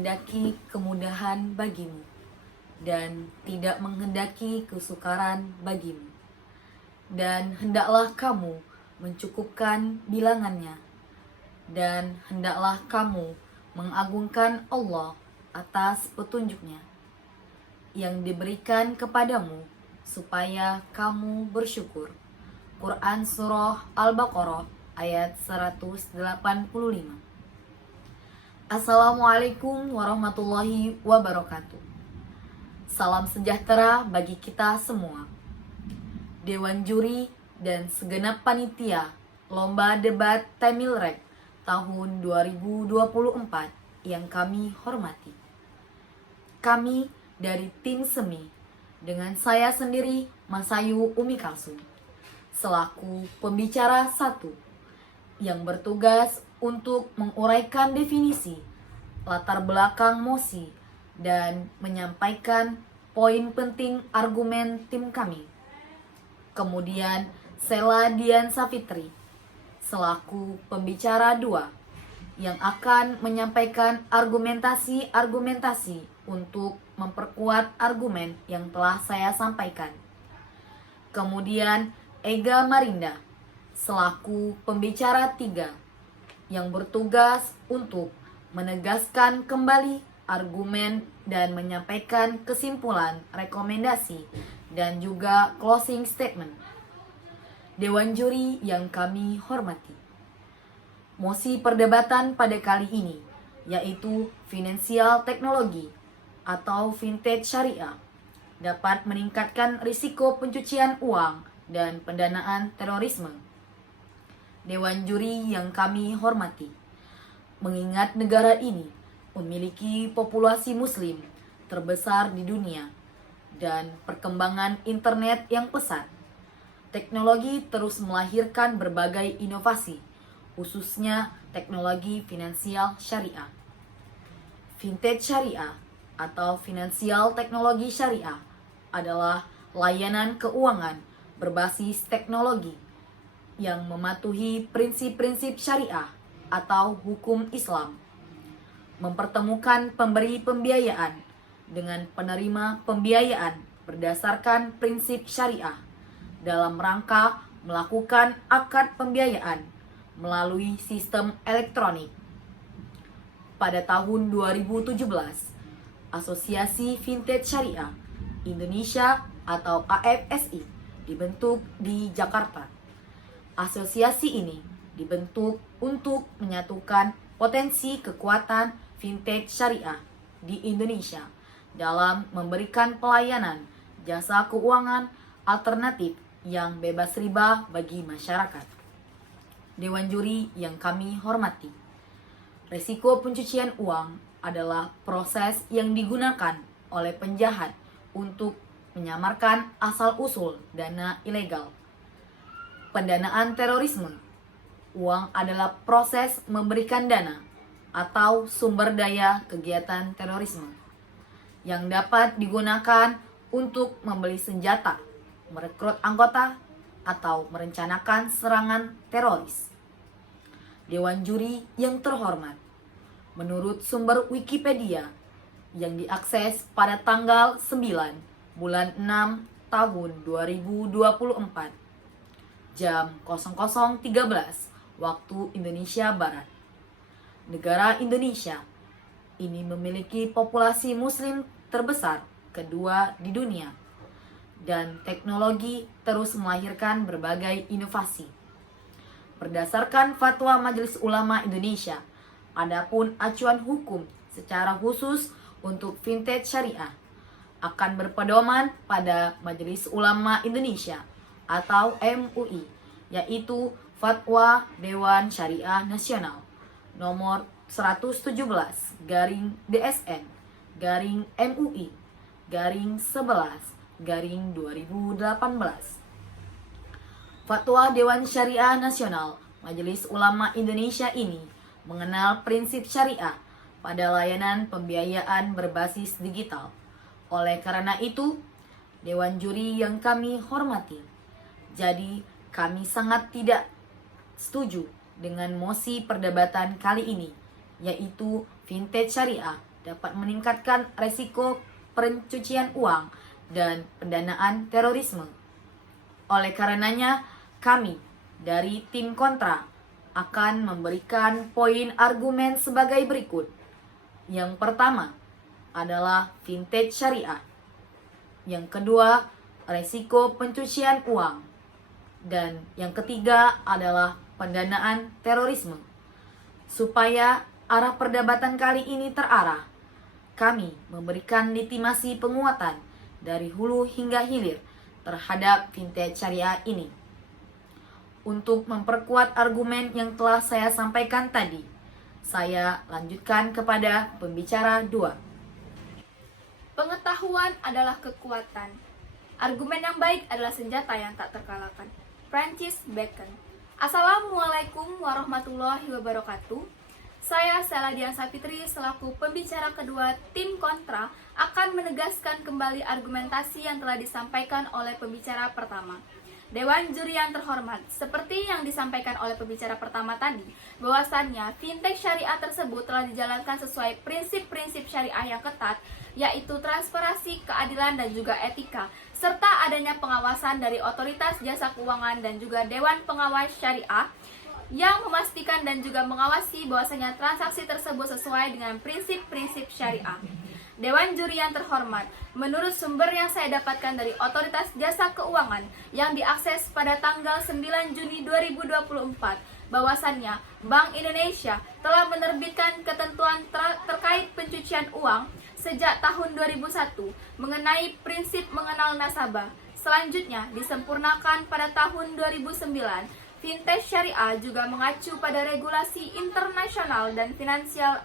menghendaki kemudahan bagimu dan tidak menghendaki kesukaran bagimu. Dan hendaklah kamu mencukupkan bilangannya, dan hendaklah kamu mengagungkan Allah atas petunjuknya yang diberikan kepadamu supaya kamu bersyukur. Quran Surah Al-Baqarah ayat 185. Assalamualaikum warahmatullahi wabarakatuh. Salam sejahtera bagi kita semua. Dewan Juri dan segenap panitia Lomba Debat Tamilrek tahun 2024 yang kami hormati. Kami dari tim semi dengan saya sendiri Masayu Umi Kalsum selaku pembicara satu yang bertugas untuk menguraikan definisi, latar belakang mosi, dan menyampaikan poin penting argumen tim kami. Kemudian Sela Dian Safitri selaku pembicara dua yang akan menyampaikan argumentasi untuk memperkuat argumen yang telah saya sampaikan. Kemudian Ega Marinda selaku pembicara tiga yang bertugas untuk menegaskan kembali argumen dan menyampaikan kesimpulan, rekomendasi, dan juga closing statement. Dewan Juri yang kami hormati. Mosi perdebatan pada kali ini yaitu finansial teknologi atau fintech syariah dapat meningkatkan risiko pencucian uang dan pendanaan terorisme. Dewan Juri yang kami hormati, mengingat negara ini memiliki populasi muslim terbesar di dunia dan perkembangan internet yang pesat, teknologi terus melahirkan berbagai inovasi, khususnya teknologi finansial syariah. Fintech syariah atau finansial teknologi syariah adalah layanan keuangan berbasis teknologi yang mematuhi prinsip-prinsip syariah atau hukum Islam, mempertemukan pemberi pembiayaan dengan penerima pembiayaan berdasarkan prinsip syariah dalam rangka melakukan akad pembiayaan melalui sistem elektronik. Pada tahun 2017, Asosiasi Fintech Syariah Indonesia atau AFSI dibentuk di Jakarta. Asosiasi ini dibentuk untuk menyatukan potensi kekuatan fintech syariah di Indonesia dalam memberikan pelayanan jasa keuangan alternatif yang bebas riba bagi masyarakat. Dewan Juri yang kami hormati, risiko pencucian uang adalah proses yang digunakan oleh penjahat untuk menyamarkan asal-usul dana ilegal. Pendanaan terorisme, uang adalah proses memberikan dana atau sumber daya kegiatan terorisme yang dapat digunakan untuk membeli senjata, merekrut anggota, atau merencanakan serangan teroris. Dewan Juri yang terhormat, menurut sumber Wikipedia yang diakses pada tanggal 9 bulan 6 tahun 2024 jam 00.13 waktu Indonesia Barat. Negara Indonesia ini memiliki populasi muslim terbesar kedua di dunia dan teknologi terus melahirkan berbagai inovasi. Berdasarkan fatwa Majelis Ulama Indonesia, adapun acuan hukum secara khusus untuk fintech syariah akan berpedoman pada Majelis Ulama Indonesia atau MUI, yaitu Fatwa Dewan Syariah Nasional nomor 117 DSN MUI 11 2018. Fatwa Dewan Syariah Nasional Majelis Ulama Indonesia ini mengenal prinsip syariah pada layanan pembiayaan berbasis digital. Oleh karena itu, Dewan Juri yang kami hormati, jadi kami sangat tidak setuju dengan mosi perdebatan kali ini, yaitu fintech syariah dapat meningkatkan resiko pencucian uang dan pendanaan terorisme. Oleh karenanya, kami dari tim kontra akan memberikan poin argumen sebagai berikut. Yang pertama adalah fintech syariah. Yang kedua, resiko pencucian uang. Dan yang ketiga adalah pendanaan terorisme. Supaya arah perdebatan kali ini terarah, kami memberikan legitimasi penguatan dari hulu hingga hilir terhadap fintech syariah ini. Untuk memperkuat argumen yang telah saya sampaikan tadi, saya lanjutkan kepada pembicara 2. Pengetahuan adalah kekuatan. Argumen yang baik adalah senjata yang tak terkalahkan. Francis Bacon. Assalamualaikum warahmatullahi wabarakatuh. Saya Sela Diansa Fitri selaku pembicara kedua tim kontra akan menegaskan kembali argumentasi yang telah disampaikan oleh pembicara pertama. Dewan juri yang terhormat, seperti yang disampaikan oleh pembicara pertama tadi, bahwasannya fintech syariah tersebut telah dijalankan sesuai prinsip-prinsip syariah yang ketat, yaitu transparansi, keadilan, dan juga etika, serta adanya pengawasan dari otoritas jasa keuangan dan juga Dewan Pengawas Syariah yang memastikan dan juga mengawasi bahwasanya transaksi tersebut sesuai dengan prinsip-prinsip syariah. Dewan juri yang terhormat, menurut sumber yang saya dapatkan dari Otoritas Jasa Keuangan yang diakses pada tanggal 9 Juni 2024, bahwasannya Bank Indonesia telah menerbitkan ketentuan terkait pencucian uang sejak tahun 2001 mengenai prinsip mengenal nasabah. Selanjutnya disempurnakan pada tahun 2009. Fintech syariah juga mengacu pada regulasi internasional dan Financial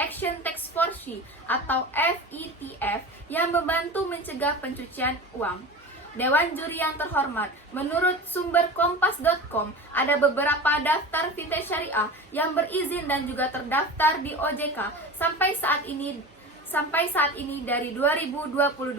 Action Task Force atau FATF yang membantu mencegah pencucian uang. Dewan juri yang terhormat, menurut sumber kompas.com, ada beberapa daftar fintech syariah yang berizin dan juga terdaftar di OJK sampai saat ini dari 2022,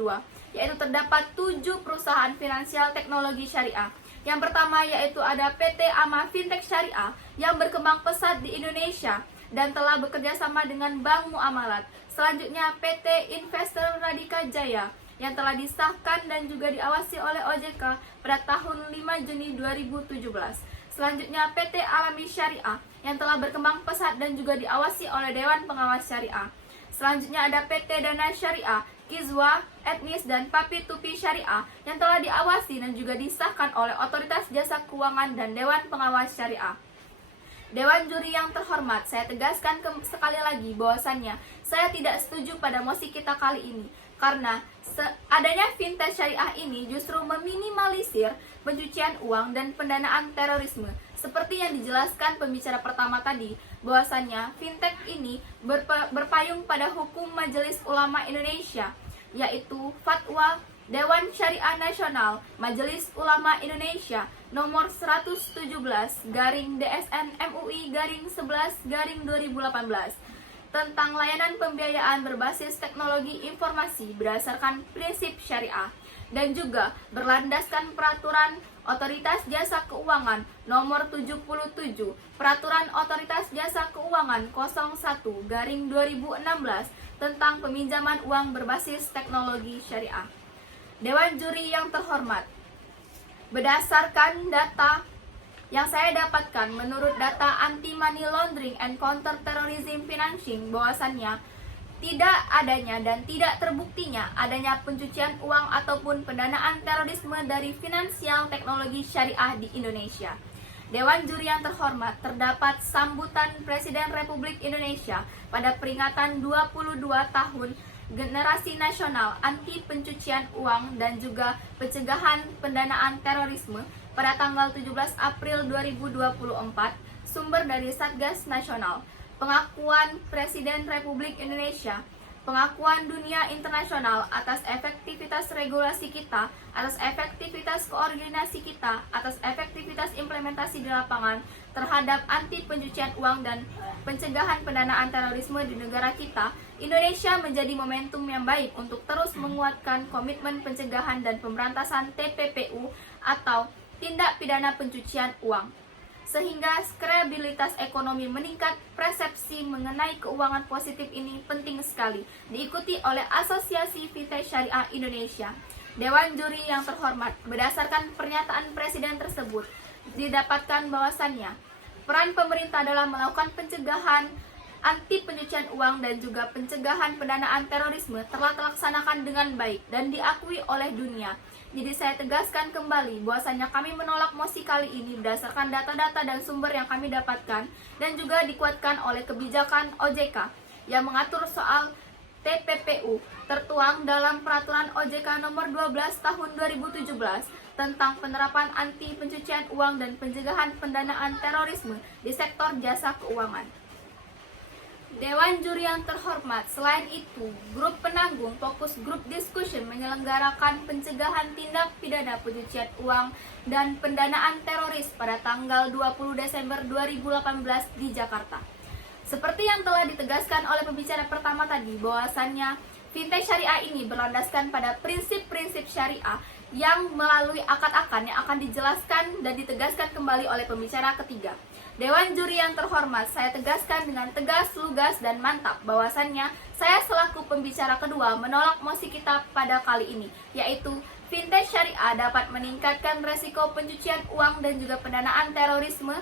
yaitu terdapat 7 perusahaan finansial teknologi syariah. Yang pertama yaitu ada PT Ama Fintech Syariah yang berkembang pesat di Indonesia dan telah bekerja sama dengan Bank Muamalat. Selanjutnya PT Investor Radika Jaya yang telah disahkan dan juga diawasi oleh OJK pada tahun 5 Juni 2017. Selanjutnya PT Alami Syariah yang telah berkembang pesat dan juga diawasi oleh Dewan Pengawas Syariah. Selanjutnya ada PT Dana Syariah, Kizwa, Etnis, dan Papi Tupi Syariah yang telah diawasi dan juga disahkan oleh Otoritas Jasa Keuangan dan Dewan Pengawas Syariah. Dewan juri yang terhormat, saya tegaskan sekali lagi bahwasannya saya tidak setuju pada mosi kita kali ini karena adanya fintech syariah ini justru meminimalisir pencucian uang dan pendanaan terorisme. Seperti yang dijelaskan pembicara pertama tadi, bahwasannya fintech ini berpayung pada hukum Majelis Ulama Indonesia, yaitu Fatwa Dewan Syariah Nasional Majelis Ulama Indonesia nomor 117/DSN MUI/11/2018 tentang layanan pembiayaan berbasis teknologi informasi berdasarkan prinsip syariah, dan juga berlandaskan peraturan Otoritas Jasa Keuangan nomor 77 Peraturan Otoritas Jasa Keuangan 01/2016 tentang peminjaman uang berbasis teknologi syariah. Dewan juri yang terhormat, berdasarkan data yang saya dapatkan menurut data Anti-Money Laundering and Counter-Terrorism Financing, bahwasannya tidak adanya dan tidak terbuktinya adanya pencucian uang ataupun pendanaan terorisme dari finansial teknologi syariah di Indonesia. Dewan juri yang terhormat, terdapat sambutan Presiden Republik Indonesia pada peringatan 22 tahun Generasi Nasional Anti Pencucian Uang dan juga Pencegahan Pendanaan Terorisme pada tanggal 17 April 2024, sumber dari Satgas Nasional. Pengakuan Presiden Republik Indonesia, pengakuan dunia internasional atas efektivitas regulasi kita, atas efektivitas koordinasi kita, atas efektivitas implementasi di lapangan terhadap anti pencucian uang dan pencegahan pendanaan terorisme di negara kita, Indonesia menjadi momentum yang baik untuk terus menguatkan komitmen pencegahan dan pemberantasan TPPU atau tindak pidana pencucian uang. sehingga kredibilitas ekonomi meningkat. Persepsi mengenai keuangan positif ini penting sekali diikuti oleh Asosiasi Fintech Syariah Indonesia. Dewan juri yang terhormat, berdasarkan pernyataan Presiden tersebut, didapatkan bahwasannya peran pemerintah dalam melakukan pencegahan anti pencucian uang dan juga pencegahan pendanaan terorisme telah terlaksanakan dengan baik dan diakui oleh dunia. Jadi saya tegaskan kembali bahwasanya kami menolak mosi kali ini berdasarkan data-data dan sumber yang kami dapatkan dan juga dikuatkan oleh kebijakan OJK yang mengatur soal TPPU tertuang dalam peraturan OJK nomor 12 tahun 2017 tentang penerapan anti pencucian uang dan pencegahan pendanaan terorisme di sektor jasa keuangan. Dewan juri yang terhormat, selain itu, grup penanggung fokus grup discussion menyelenggarakan pencegahan tindak pidana pencucian uang dan pendanaan teroris pada tanggal 20 Desember 2018 di Jakarta. Seperti yang telah ditegaskan oleh pembicara pertama tadi, bahwasannya fintech syariah ini berlandaskan pada prinsip-prinsip syariah yang melalui akad-akad yang akan dijelaskan dan ditegaskan kembali oleh pembicara ketiga. Dewan juri yang terhormat, saya tegaskan dengan tegas, lugas, dan mantap bahwasannya saya selaku pembicara kedua menolak mosi kita pada kali ini, yaitu fintech syariah dapat meningkatkan resiko pencucian uang dan juga pendanaan terorisme.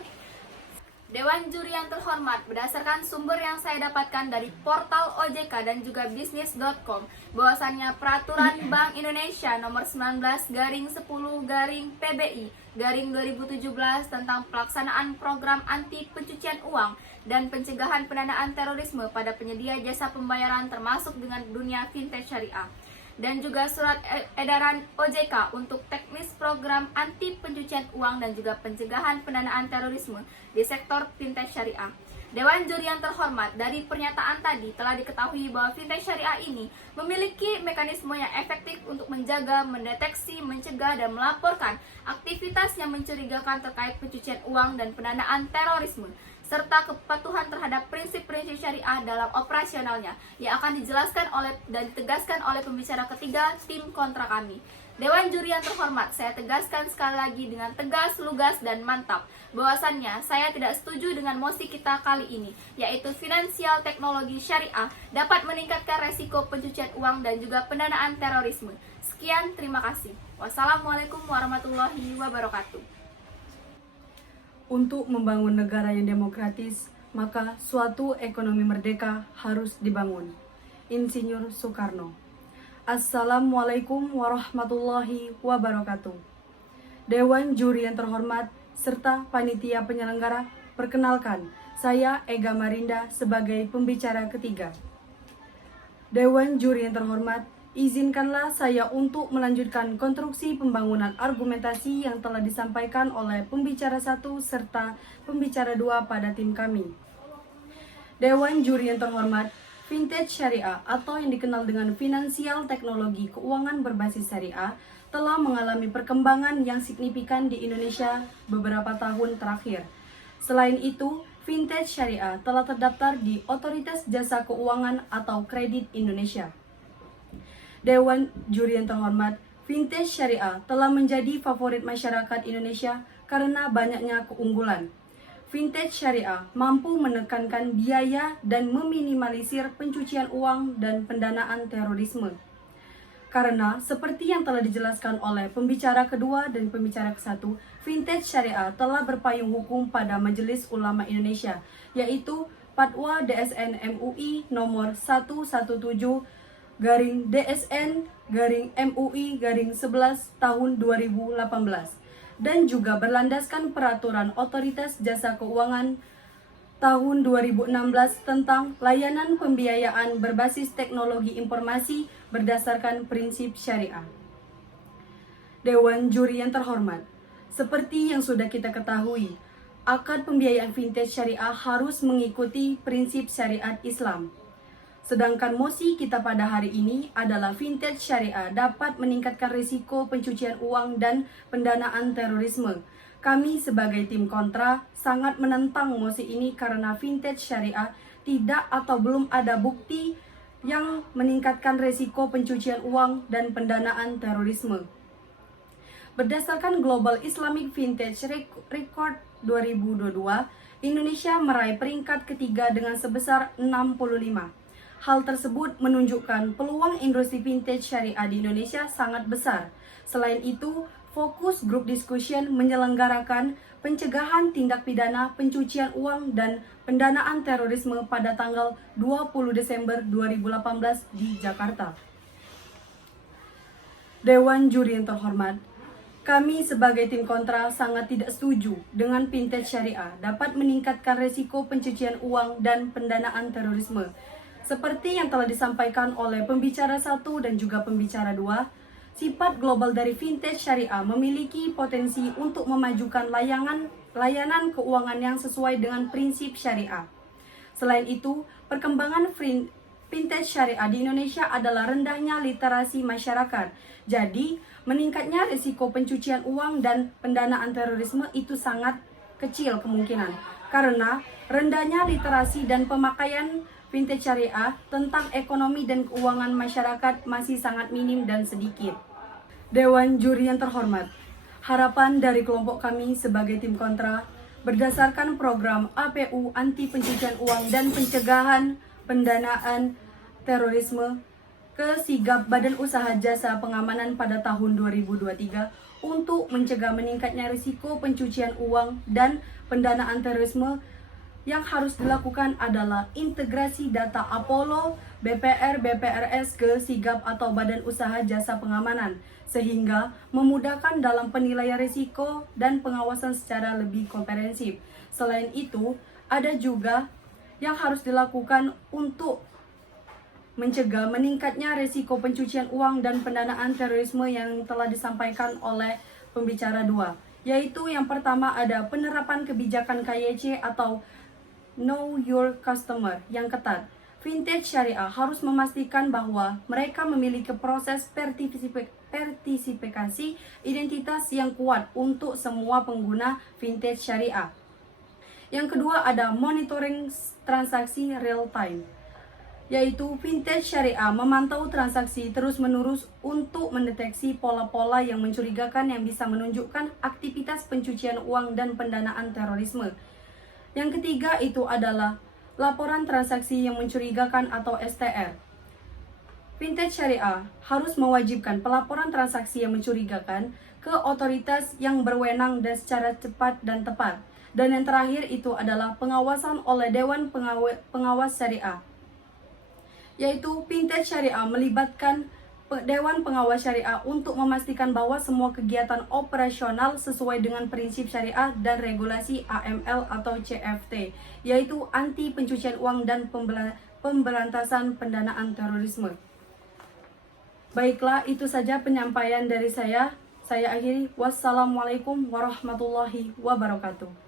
Dewan juri yang terhormat, berdasarkan sumber yang saya dapatkan dari portal OJK dan juga bisnis.com, bahwasannya peraturan Bank Indonesia nomor 19/10/PBI/2017 tentang pelaksanaan program anti pencucian uang dan pencegahan pendanaan terorisme pada penyedia jasa pembayaran termasuk dengan dunia fintech syariah, dan juga surat edaran OJK untuk teknis program anti pencucian uang dan juga pencegahan pendanaan terorisme di sektor fintech syariah. Dewan juri yang terhormat, dari pernyataan tadi telah diketahui bahwa fintech syariah ini memiliki mekanisme yang efektif untuk menjaga, mendeteksi, mencegah, dan melaporkan aktivitas yang mencurigakan terkait pencucian uang dan pendanaan terorisme, serta kepatuhan terhadap prinsip-prinsip syariah dalam operasionalnya yang akan dijelaskan oleh dan ditegaskan oleh pembicara ketiga tim kontra kami. Dewan juri yang terhormat, saya tegaskan sekali lagi dengan tegas, lugas, dan mantap bahwasannya saya tidak setuju dengan mosi kita kali ini, yaitu finansial teknologi syariah dapat meningkatkan resiko pencucian uang dan juga pendanaan terorisme. Sekian, terima kasih. Wassalamualaikum warahmatullahi wabarakatuh. Untuk membangun negara yang demokratis, maka suatu ekonomi merdeka harus dibangun. Insinyur Soekarno. Assalamualaikum warahmatullahi wabarakatuh. Dewan juri yang terhormat serta panitia penyelenggara, perkenalkan, saya Ega Marinda sebagai pembicara ketiga. Dewan juri yang terhormat, izinkanlah saya untuk melanjutkan konstruksi pembangunan argumentasi yang telah disampaikan oleh pembicara 1 serta pembicara 2 pada tim kami. Dewan juri yang terhormat, fintech syariah atau yang dikenal dengan finansial teknologi keuangan berbasis syariah telah mengalami perkembangan yang signifikan di Indonesia beberapa tahun terakhir. Selain itu, fintech syariah telah terdaftar di Otoritas Jasa Keuangan atau Kredit Indonesia. Dewan juri yang terhormat, fintech syariah telah menjadi favorit masyarakat Indonesia karena banyaknya keunggulan. Fintech syariah mampu menekankan biaya dan meminimalisir pencucian uang dan pendanaan terorisme. Karena seperti yang telah dijelaskan oleh pembicara kedua dan pembicara ke-1, fintech syariah telah berpayung hukum pada Majelis Ulama Indonesia, yaitu Fatwa DSN MUI nomor 117/DSN/MUI/11 tahun 2018. Dan juga berlandaskan peraturan Otoritas Jasa Keuangan tahun 2016 tentang layanan pembiayaan berbasis teknologi informasi berdasarkan prinsip syariah. Dewan juri yang terhormat, seperti yang sudah kita ketahui, akad pembiayaan fintech syariah harus mengikuti prinsip syariat Islam. Sedangkan mosi kita pada hari ini adalah fintech syariah dapat meningkatkan risiko pencucian uang dan pendanaan terorisme. Kami sebagai tim kontra sangat menentang mosi ini karena fintech syariah tidak atau belum ada bukti yang meningkatkan risiko pencucian uang dan pendanaan terorisme. Berdasarkan Global Islamic Vintage Record 2022, Indonesia meraih peringkat ketiga dengan sebesar 65. Hal tersebut menunjukkan peluang industri vintage syariah di Indonesia sangat besar. Selain itu, fokus grup discussion menyelenggarakan pencegahan tindak pidana pencucian uang dan pendanaan terorisme pada tanggal 20 Desember 2018 di Jakarta. Dewan Juri yang terhormat, kami sebagai tim kontra sangat tidak setuju dengan vintage syariah dapat meningkatkan resiko pencucian uang dan pendanaan terorisme. Seperti yang telah disampaikan oleh pembicara 1 dan juga pembicara 2, sifat global dari vintage syariah memiliki potensi untuk memajukan layanan keuangan yang sesuai dengan prinsip syariah. Selain itu, perkembangan vintage syariah di Indonesia adalah rendahnya literasi masyarakat. Jadi, meningkatnya risiko pencucian uang dan pendanaan terorisme itu sangat kecil kemungkinan. Karena rendahnya literasi dan pemakaian vintage syariah tentang ekonomi dan keuangan masyarakat masih sangat minim dan sedikit. Dewan Juri yang terhormat, harapan dari kelompok kami sebagai tim kontra, berdasarkan program APU anti pencucian uang dan pencegahan pendanaan terorisme ke Sigap Badan Usaha Jasa Pengamanan pada tahun 2023 untuk mencegah meningkatnya risiko pencucian uang dan pendanaan terorisme, yang harus dilakukan adalah integrasi data Apollo, BPR, BPRS ke Sigap atau Badan Usaha Jasa Pengamanan, sehingga memudahkan dalam penilaian risiko dan pengawasan secara lebih komprehensif. Selain itu, ada juga yang harus dilakukan untuk mencegah meningkatnya risiko pencucian uang dan pendanaan terorisme yang telah disampaikan oleh pembicara 2, yaitu yang pertama ada penerapan kebijakan KYC atau Know Your Customer yang ketat. Vintage syariah harus memastikan bahwa mereka memiliki proses sertifikasi identitas yang kuat untuk semua pengguna vintage syariah. Yang kedua ada monitoring transaksi real time, yaitu vintage syariah memantau transaksi terus-menerus untuk mendeteksi pola-pola yang mencurigakan yang bisa menunjukkan aktivitas pencucian uang dan pendanaan terorisme. Yang ketiga itu adalah laporan transaksi yang mencurigakan atau STR. Vintage syariah harus mewajibkan pelaporan transaksi yang mencurigakan ke otoritas yang berwenang dan secara cepat dan tepat. Dan yang terakhir itu adalah pengawasan oleh Dewan Pengawas Syariah, yaitu vintage syariah melibatkan Dewan Pengawas Syariah untuk memastikan bahwa semua kegiatan operasional sesuai dengan prinsip syariah dan regulasi AML atau CFT, yaitu anti pencucian uang dan pemberantasan pendanaan terorisme. Baiklah, itu saja penyampaian dari saya. Saya akhiri. Wassalamualaikum warahmatullahi wabarakatuh.